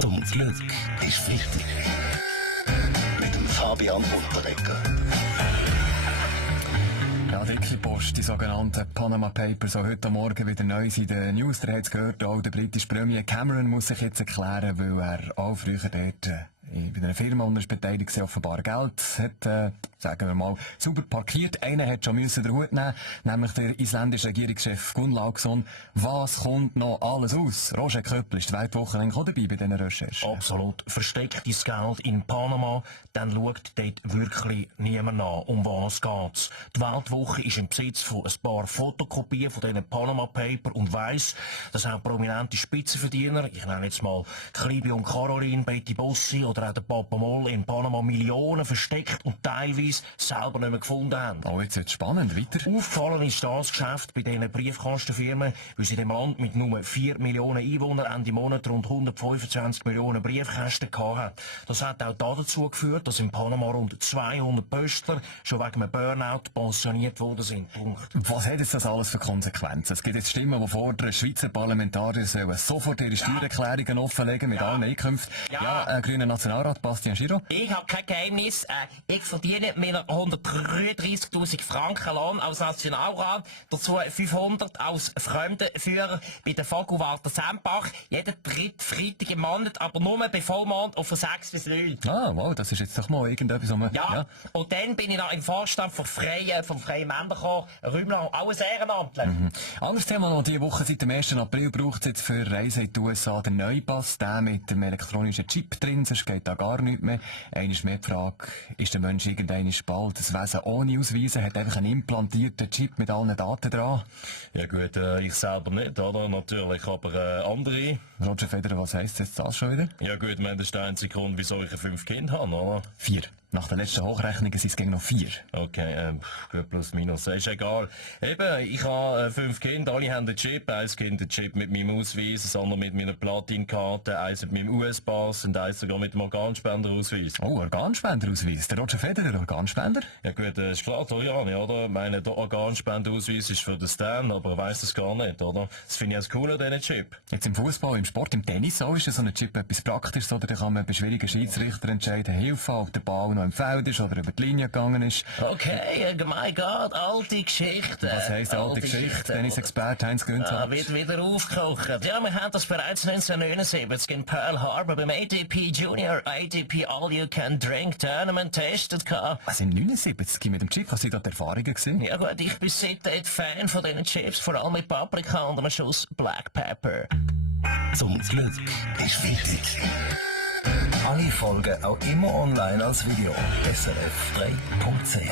Zum Glück ist wichtig. Mit dem Fabian Unterreger. Ja, dicke Post, die sogenannten Panama Papers, so heute Morgen wieder neu in den News. Ihr habt es gehört, auch der britische Premier Cameron muss sich jetzt erklären, weil er auch früher dort bei einer Firma unter beteiligt war, offenbar Geld hat, sagen wir mal, sauber parkiert. Einer hat schon den Hut nehmen, nämlich der isländische Regierungschef Gunnlaugsson. Was kommt noch alles aus? Roger Köppel ist die Weltwoche lang auch dabei bei diesen Recherchen. Absolut. Verstecktes Geld in Panama, dann schaut dort wirklich niemand nach, um was geht's. Die Weltwoche ist im Besitz von ein paar Fotokopien von diesen Panama Papers und weiss, dass auch prominente Spitzenverdiener, ich nenne jetzt mal Klibi und Caroline, Betty Bossi oder auch der Papa Moll in Panama Millionen versteckt und teilweise selber nicht mehr gefunden haben. Oh, jetzt wird's spannend. Weiter. Aufgefallen ist das Geschäft bei diesen Briefkastenfirmen, weil sie in dem Land mit nur 4 Millionen Einwohnern Ende Monat rund 125 Millionen Briefkästen hatten. Das hat auch dazu geführt, dass in Panama rund 200 Pöstler schon wegen einem Burnout pensioniert worden sind. Punkt. Was hat jetzt das alles für Konsequenzen? Es gibt jetzt Stimmen, die fordern, Schweizer Parlamentarier sollen sofort ihre Steuererklärungen offenlegen mit allen Einkünften. Grüner Nationalrat Bastian Schiro. Ich habe kein Geheimnis. Ich verdiene mir 133.000 Franken Lohn als Nationalrat, dazu 500 als Fremdenführer bei der Vogelwarte Sempach. Jeden dritten Freitag im Monat, aber nur bei Vollmond auf von 6 bis 9. Ah, wow, das ist jetzt doch mal irgendetwas, was man... Ja, und dann bin ich noch im Vorstand vom Freien Männerchor, räumlich alles ehrenamtlich. Anderes Thema noch, diese Woche seit dem 1. April braucht es jetzt für Reisen in die USA den Neupass, der mit dem elektronischen Chip drin, sonst geht da gar nichts mehr. Einmal mehr die Frage, ist der Mensch irgendwann bald das Wesen ohne Ausweisen, hat einfach einen implantierten Chip mit allen Daten dran? Ja gut, ich selber nicht, oder? Natürlich, aber andere. Roger Federer, was heisst jetzt das schon wieder? Ja gut, das ist der einzige Grund, wieso ich 5 Kinder habe, oder? 4. Nach den letzten Hochrechnungen sind es gegen noch 4. Okay, gut, plus minus, ist egal. Eben, ich habe 5 Kinder, alle haben einen Chip. Eins Kind einen Chip mit meinem Ausweis, das andere mit meiner Platinkarte, eins mit meinem US-Pass und eins sogar mit dem Organspenderausweis. Oh, Organspenderausweis. Der Roger Federer, Organspender? Ja gut, ist klar, Toriani, oder? Meine, der Organspenderausweis ist für den Stan, aber er weiss das gar nicht, oder? Das finde ich als cool an diesen Chip. Jetzt im Fußball, im Sport, im Tennis auch, ist so ein Chip etwas Praktisches, oder? Da kann man bei schwierigen Schiedsrichter entscheiden, helfen, ob der Ball noch im Feld ist oder über die Linie gegangen ist. Okay, mein Gott, alte Geschichte. Was heisst alte Geschichte? Tennis-Experte Heinz Günther. Wird wieder aufgekocht. Ja, wir haben das bereits 1979 in Pearl Harbor beim ATP Junior ATP All You Can Drink Tournament testet. Was, im 79 mit dem Chip? Was sind da die Erfahrungen gewesen? Ja gut, ich bin seitdem Fan von diesen Chips, vor allem mit Paprika und einem Schuss Black Pepper. Zum Glück ist wichtig. Alle Folgen auch immer online als Video. srf3.ch